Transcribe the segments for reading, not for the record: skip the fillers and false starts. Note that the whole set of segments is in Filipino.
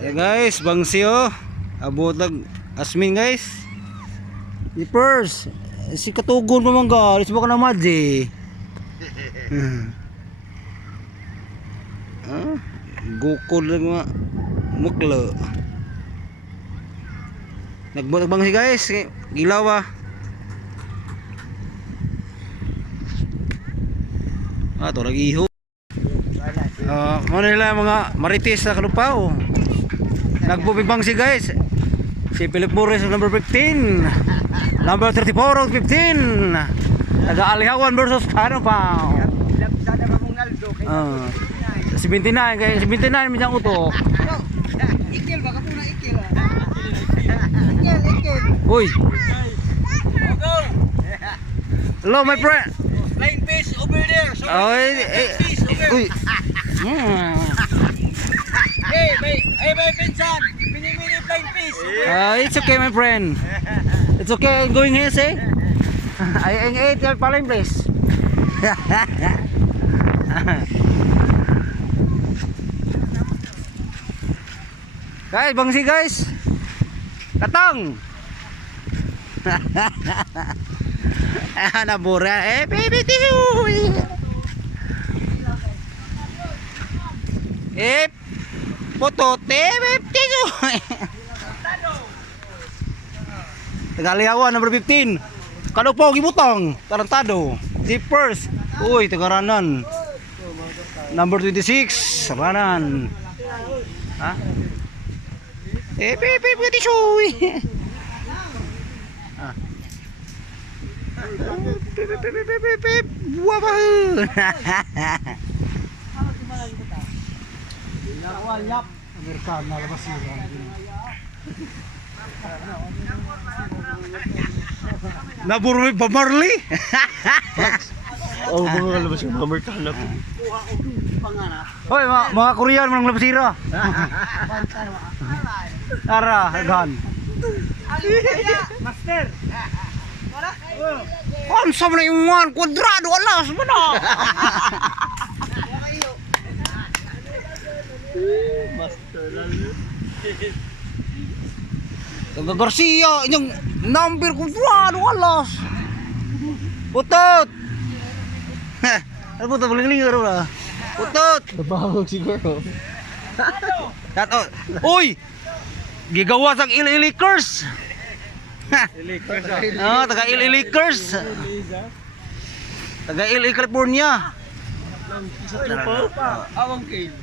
Guys, bangsi oh. Abot lag asmin guys. Ipers. Si katugon mo mangga, alis ba ka na madji? Gukol lang mga muklo. Nagbot bangsi guys, gilaw ah. To nagiho. Ano nila mga marites sa Kalupao. Nagbubibang si guys. Si Philip Morris number 15. Number 34 of 15. Taga-Alihawan versus Kalupao. 79 kay 79 midyang utok. Ikil baka puna ikil. Ikil. Uy. Hello my friend. Flying fish over there. So fish over. Uy. Hey, pinsan. Mini flying fish. It's okay my friend. It's okay, I'm going here say. I ate your paling place. Guys, bangsi guys. Katang. Nabura baby tiyo. Potote baby tiyo. Tagaliawan number 15. Kano po gibutang tarantado. Zippers. Uy, tagaranan. Number 26, ranan. Ha? Baby tiyo. Amerikana labas sila. Naburo pa Marley. Oh, mga labas yung Amerikana. Hoy, mga Korean mga labasira. Tara, gan. Master. Konsa man yung mga kwadrado alas mo na. Master lalo. Taga Garcia, inyong number kwadrado alas. Putot. Ano putot baling-lingar na. Putot. Nabahog siguro. Tato. Uy. Gigawas ang Ili-Ilikers. Taga Ili-Ilikers. Taga Ili California. Awang kail.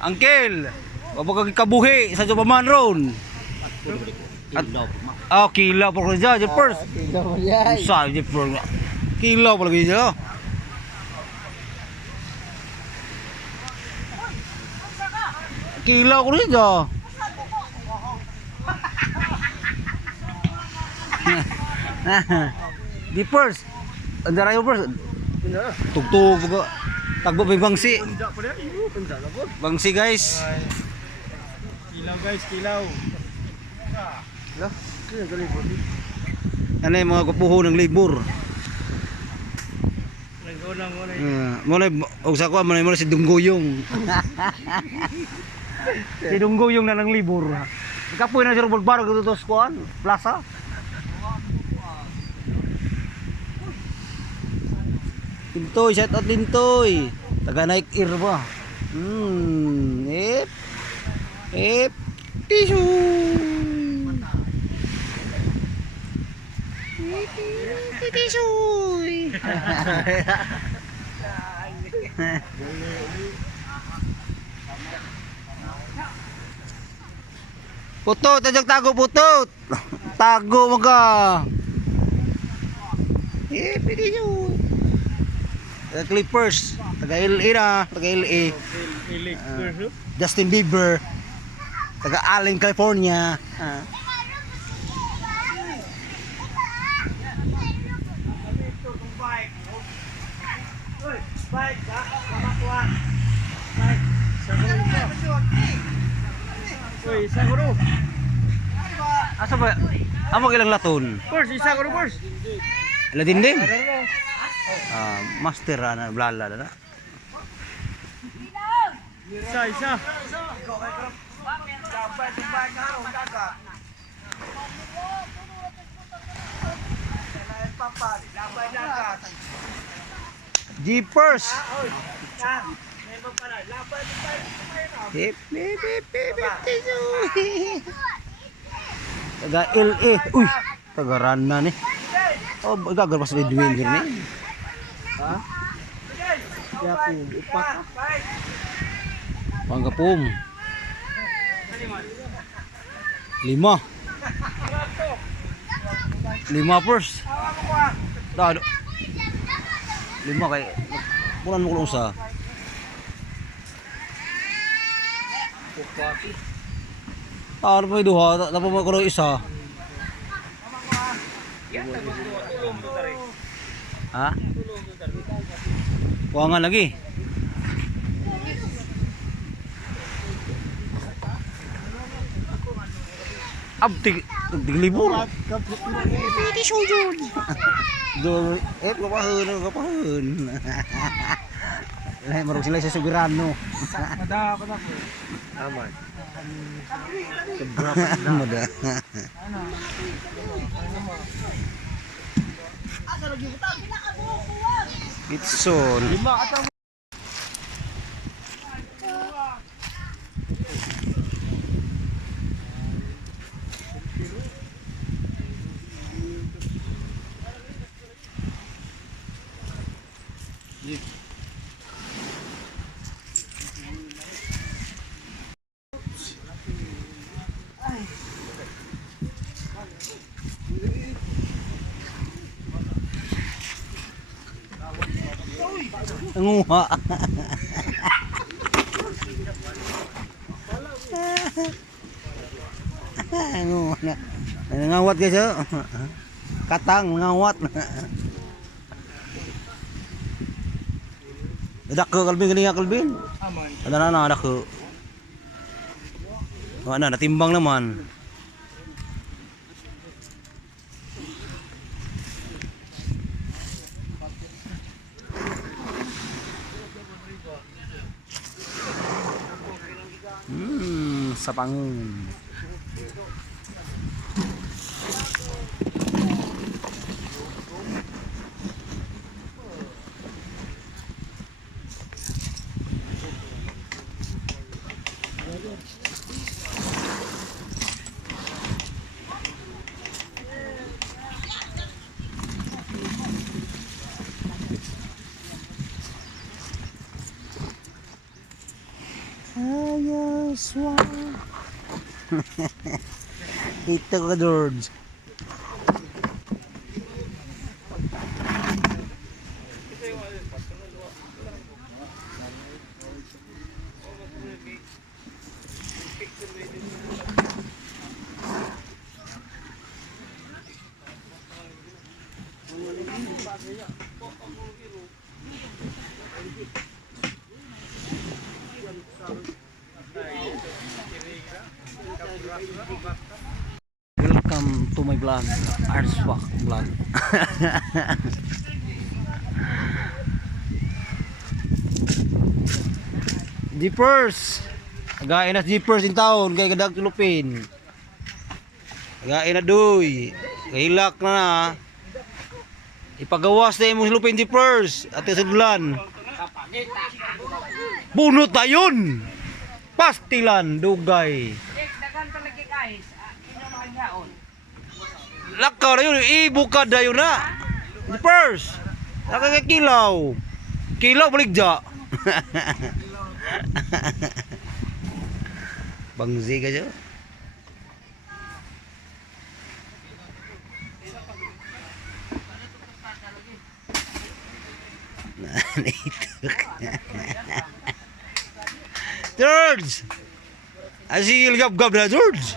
Angkel. Kapag kabuhi sa Japaman ron. Kilaw po ko dyan, Jepers. Sa Jepers. Kilaw po lagi dyan. Kilaw ko rin dyan. Jepers. Andara yung Jepers. Tugtog ko. Tagbo may bangsi. Bangsi guys. Kilaw guys, kilaw. Lah, kaya galibor. Ano yung mga kupuho ng libur. Naggunang Muna sa ko muna si Dungguyong. Si Dungguyong na ng libur. Ikapoy na si Robert Barog dito sa kuan, plaza. Tintoy, shout out Tintoy. Taga Nike Air ba? Tissue. Tissue. Putot, tajak tago putot. Tago mga. Tissue. Clippers, taga LA, taga LA. Justin Bieber, taga Allen, California. isa ko ro. Asa ba? Amo ilang laton? First, isa ko ro first. Latin din. Master na blala na. Isa. Jeepers. Hip, hip, hip, hip, hip, hip. Taga LA. Uy, taga Rana ni. Oh, gagal pas di duel ni. Ha? Kaya po, upak. Panggapom. 5. 5 first. Dado. 5 kay kunan mo kulo usa. Ano pa duha, tapos mo kulo isa. Ha? Kuangan lagi. Abtig libur. Pwede sujud. Do, kapahun. Lahi marog sila sa Soberano. Mada. Aman. Mada. Gitson. 5 atang Nguha. Nguha. Ngawat guys oh. Katang ngawat. Dak ke kalbin gani kalbin. aman. Ada na dak ke. Mana natimbang naman. Sapangun. Ayaswa. Ito ka George. Welcome to my vlog, Arswak vlog. Jeepers. Again na jeepers in town kay kadag tulupin. Again na doy. Kahilak na. Ipagawas na imong lupin jeepers at sudlan. Bunot na yun. Pastilan dugay. Dagan pa lagi guys. Ino makagyaon. Lakaw na yun, ibukad na yun na. Jeepers. Nakakakilaw. Kilaw baligja. Bangzi ka dyan. George! Asigil gab-gab na George!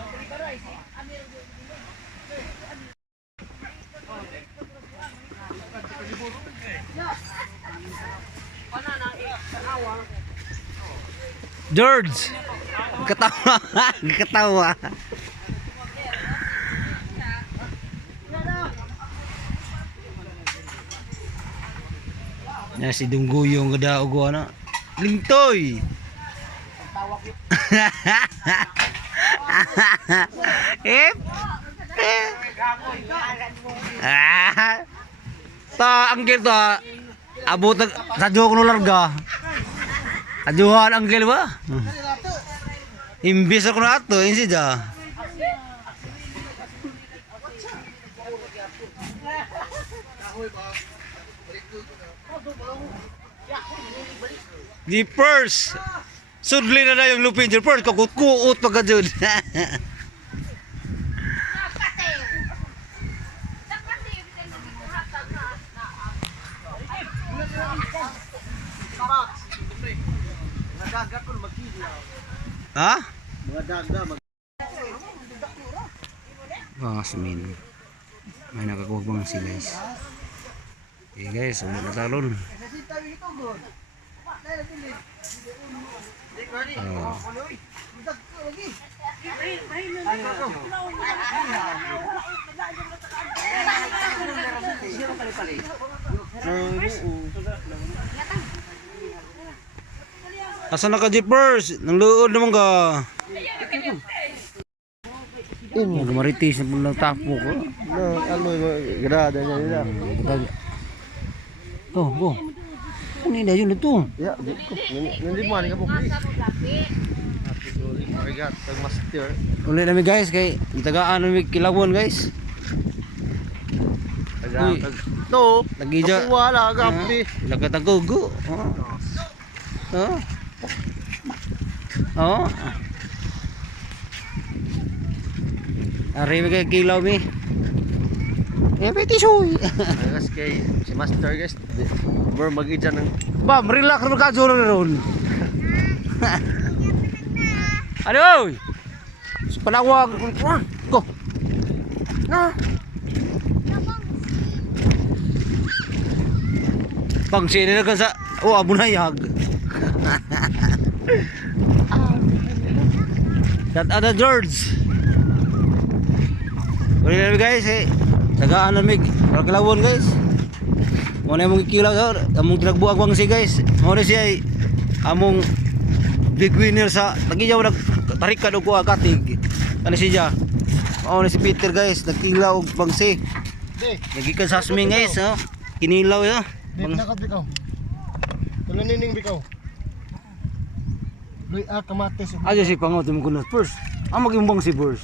George! Ketawa! Ketawa! Ya si Dungguyong kada ugo na. Lingtoy. Ip. Ta anggir to. abot sa joke no larga. Ajuhan ang gel ba? Imbis ako na ato, yun siya. Jeepers! Sudli na na yung lupin, Jeepers. Kakut-kuot pa ka dyan. Mga daga ko magkilaw. Ha? Mga daga Asmin. May nakakuha bang si guys? Okay guys, ulit na talon. Asan na ka Jeepers? Nang luod naman ka. Maritis na po ng tapo ko. ano grada niya nila. Tuh, go. Ano yun yun ito? Ya, hindi mo ani ka po. Arigat, tag master. Ulit namin guys, kay itagaan namin kilawon guys. Uy. To, Nagija. wala gapi. Lagat ang gugo. Oh. Oh. Ari kay kilaw mi. Eh piti suy. Agas kay si master guys. Bro mag-ija ng Bam, relax na ka juro ron. Ano? Panawag. Go. Na. Bang sini na ka sa abunayag. That other George. Ulit guys eh. Tagaan na mig. Kalawon guys. Muna mong ikilaw sa among tinagbuag wang si guys. Muna siya ay among big winner sa nagiyaw nagtarikan og kuha katig. Ano siya? Muna si Peter guys, nagkilaw og bangsi. Nagikan sa asming guys, oh. Kinilaw yo. nakot bikaw. Tulo nining bikaw. Loy kamates. Aja si pangot mo kuno first. Amo gimbang si first.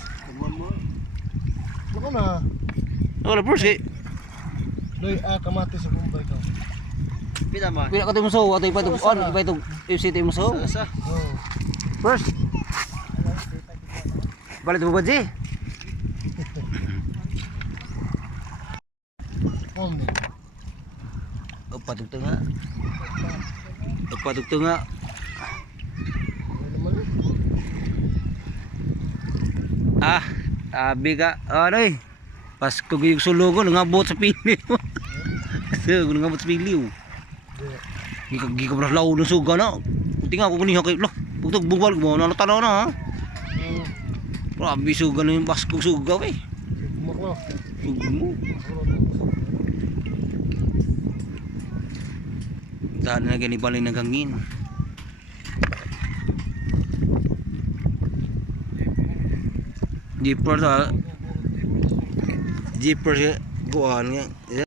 Ako na. Wala first eh. Loy kamates sa kumbay ka. Pila man. Pila ka tayo mo so, atay pa ito on, iba ito FC tayo mo so. Oh. First. Balik mo ba di? Omni. Patugtong nga. Patugtong nga. Abi ka. Ano eh. Pas kung yung sulugon, ngabot sa pili mo. Kasi ngabot sa pili mo. Gika beras law ng suga na. Kunti nga kung kuniha kayo. Lah, pagtog bungwal mo. Tanaw na ha. Grabe suga na yung baskong suga eh. Suga mo. Dahil na ganibali ng hangin. Jeepers ha. Jeepers guaan nga.